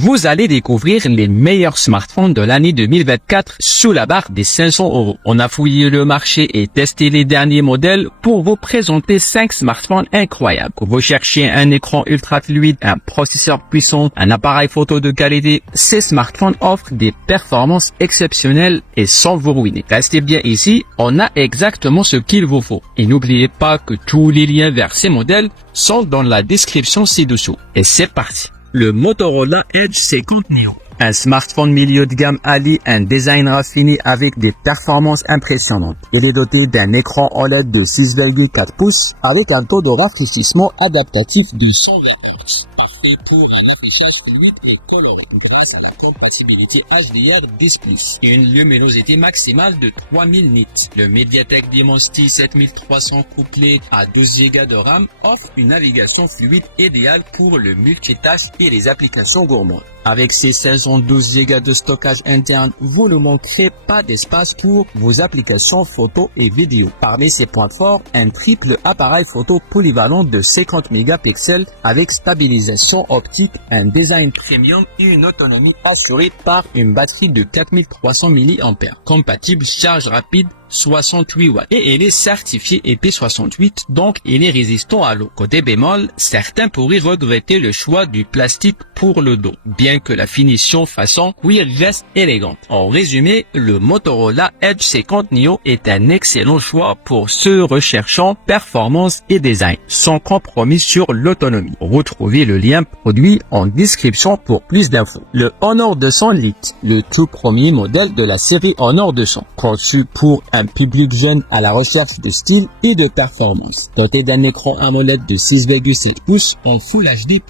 Vous allez découvrir les meilleurs smartphones de l'année 2024 sous la barre des 500 €. On a fouillé le marché et testé les derniers modèles pour vous présenter 5 smartphones incroyables. Vous cherchez un écran ultra fluide, un processeur puissant, un appareil photo de qualité. Ces smartphones offrent des performances exceptionnelles et sans vous ruiner. Restez bien ici, on a exactement ce qu'il vous faut. Et n'oubliez pas que tous les liens vers ces modèles sont dans la description ci-dessous. Et c'est parti. Le Motorola Edge 50 Neo. Un smartphone milieu de gamme allie un design raffiné avec des performances impressionnantes. Il est doté d'un écran OLED de 6,4 pouces avec un taux de rafraîchissement adaptatif de 120 Hz. Parfait pour un affichage fluide et coloré grâce à la compatibilité HDR10+. Une luminosité maximale de 3000 nits. Le Mediatek Dimensity 7300 couplé à 12 Go de RAM offre une navigation fluide idéale pour le multitâche et les applications gourmandes. Avec ses 512 Go de stockage interne, vous ne manquerez pas d'espace pour vos applications photo et vidéo. Parmi ses points forts, un triple appareil photo polyvalent de 50 mégapixels avec stabilisation optique, un design premium et une autonomie assurée par une batterie de 4300 mAh. Compatible charge rapide 68 watts et il est certifié IP68, donc il est résistant à l'eau. Côté bémol, certains pourraient regretter le choix du plastique pour le dos, bien que la finition façon cuir reste élégante. En résumé, le Motorola Edge 50 Neo est un excellent choix pour ceux recherchant performance et design, sans compromis sur l'autonomie. Retrouvez le lien produit en description pour plus d'infos. Le Honor 200 Lite, le tout premier modèle de la série Honor 200, conçu pour un public jeune à la recherche de style et de performance. Doté d'un écran AMOLED de 6,7 pouces en Full HD+.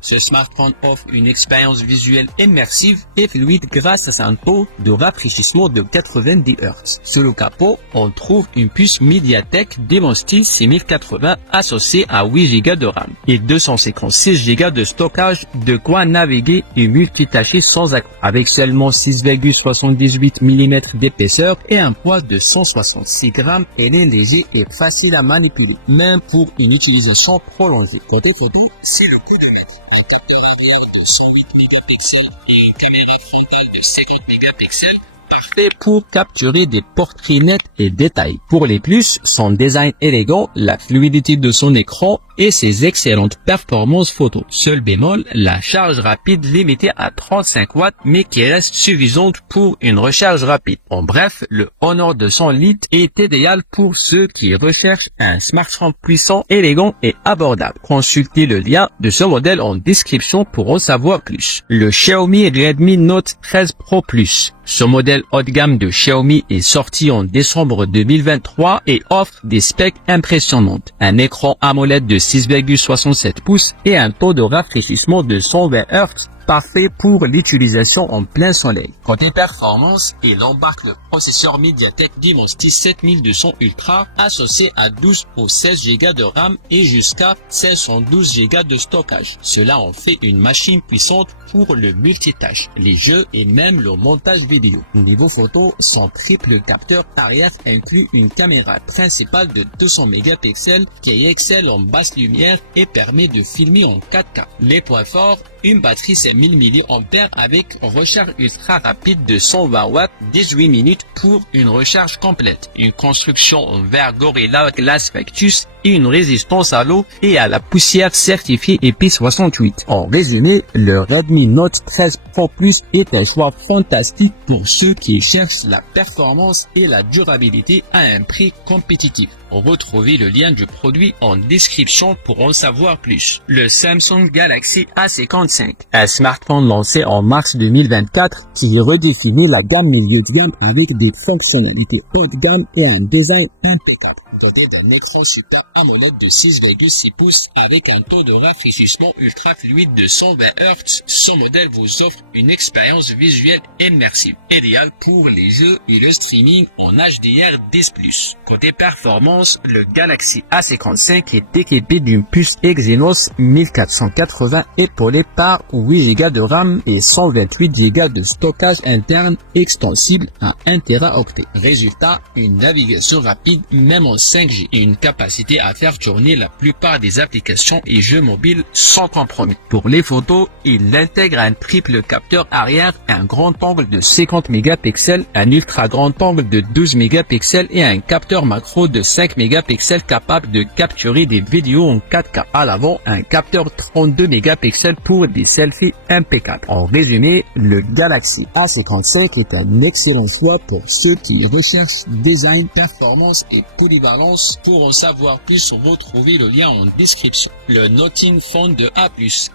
Ce smartphone offre une expérience visuelle immersive et fluide grâce à son taux de rafraîchissement de 90 Hz. Sous le capot, on trouve une puce Mediatek Dimensity 6080 associée à 8 Go de RAM et 256 Go de stockage, de quoi naviguer et multitâcher sans accroc. Avec seulement 6,78 mm d'épaisseur et un poids de 166 grammes, elle est léger et facile à manipuler, même pour une utilisation prolongée. Côté photo, c'est le coup de maître. La capteur arrière de 108 mégapixels et une caméra frontale de 50 mégapixels, parfait pour capturer des portraits nets et détaillés. Pour les plus, son design élégant, la fluidité de son écran et ses excellentes performances photo. Seul bémol, la charge rapide limitée à 35 watts mais qui reste suffisante pour une recharge rapide. En bref, le Honor 200 Lite est idéal pour ceux qui recherchent un smartphone puissant, élégant et abordable. Consultez le lien de ce modèle en description pour en savoir plus. Le Xiaomi Redmi Note 13 Pro Plus. Ce modèle haut de gamme de Xiaomi est sorti en décembre 2023 et offre des specs impressionnantes. Un écran AMOLED de 6,67 pouces et un taux de rafraîchissement de 120 Hz, parfait pour l'utilisation en plein soleil. Côté performance, il embarque le processeur Mediatek Dimensity 7200 Ultra associé à 12 ou 16 Go de RAM et jusqu'à 512 Go de stockage. Cela en fait une machine puissante pour le multitâche, les jeux et même le montage vidéo. Au niveau photo, son triple capteur arrière inclut une caméra principale de 200 mégapixels qui excelle en basse lumière et permet de filmer en 4K. Les points forts, une batterie 5000 mAh avec recharge ultra rapide de 120 watts, 18 minutes pour une recharge complète. Une construction en verre Gorilla Glass Victus et une résistance à l'eau et à la poussière certifiée IP68. En résumé, le Redmi Note 13 Pro Plus est un choix fantastique pour ceux qui cherchent la performance et la durabilité à un prix compétitif. Retrouvez le lien du produit en description pour en savoir plus. Le Samsung Galaxy A55, un smartphone lancé en mars 2024 qui redéfinit la gamme milieu de gamme avec des fonctionnalités haut de gamme et un design impeccable. Doté d'un écran Super AMOLED de 6,6 pouces avec un taux de rafraîchissement ultra fluide de 120 Hz, son modèle vous offre une expérience visuelle immersive, idéale pour les jeux et le streaming en HDR10+. Côté performance, le Galaxy A55 est équipé d'une puce Exynos 1480 épaulée par 8 Go de RAM et 128 Go de stockage interne extensible à 1 Teraoctet. Résultat, une navigation rapide même en 5G et une capacité à faire tourner la plupart des applications et jeux mobiles sans compromis. Pour les photos, il intègre un triple capteur arrière, un grand angle de 50 mégapixels, un ultra grand angle de 12 mégapixels et un capteur macro de 5 mégapixels capable de capturer des vidéos en 4K. À l'avant, un capteur 32 mégapixels pour des selfies impeccables. En résumé, le Galaxy A55 est un excellent choix pour ceux qui recherchent design, performance et polyvalence. Pour en savoir plus, retrouvez le lien en description. Le Nothing Phone de A+,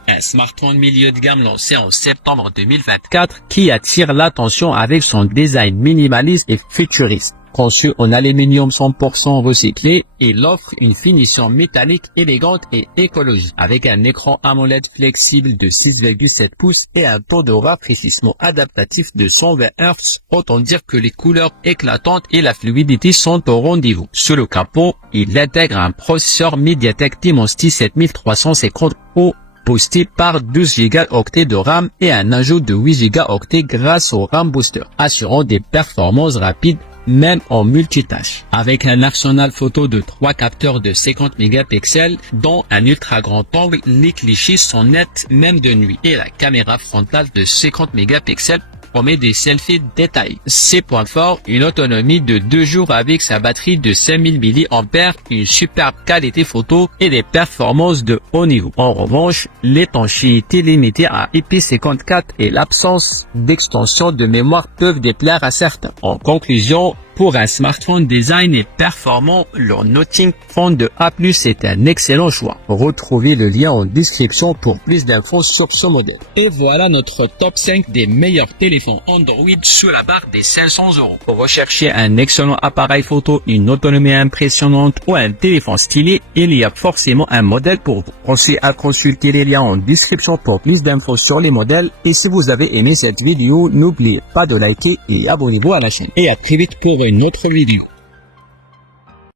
un smartphone milieu de gamme lancé en septembre 2024 qui attire l'attention avec son design minimaliste et futuriste. Conçu en aluminium 100% recyclé, il offre une finition métallique élégante et écologique avec un écran AMOLED flexible de 6,7 pouces et un taux de rafraîchissement adaptatif de 120 Hz. Autant dire que les couleurs éclatantes et la fluidité sont au rendez-vous. Sous le capot, il intègre un processeur MediaTek Dimensity 7350 Pro boosté par 12 Go de RAM et un ajout de 8 Go grâce au RAM Booster, assurant des performances rapides même en multitâche. Avec un arsenal photo de 3 capteurs de 50 mégapixels, dont un ultra grand angle, les clichés sont nets même de nuit, et la caméra frontale de 50 mégapixels promet des selfies détaillés. Ses points forts, une autonomie de 2 jours avec sa batterie de 5000 mAh, une superbe qualité photo et des performances de haut niveau. En revanche, l'étanchéité limitée à IP54 et l'absence d'extension de mémoire peuvent déplaire à certains. En conclusion, pour un smartphone design et performant, le Nothing Phone de A+ est un excellent choix. Retrouvez le lien en description pour plus d'infos sur ce modèle. Et voilà notre top 5 des meilleurs téléphones Android sous la barre des 500 €. Pour rechercher un excellent appareil photo, une autonomie impressionnante ou un téléphone stylé, il y a forcément un modèle pour vous. Pensez à consulter les liens en description pour plus d'infos sur les modèles. Et si vous avez aimé cette vidéo, n'oubliez pas de liker et abonnez-vous à la chaîne. Et à très vite pour une autre vidéo.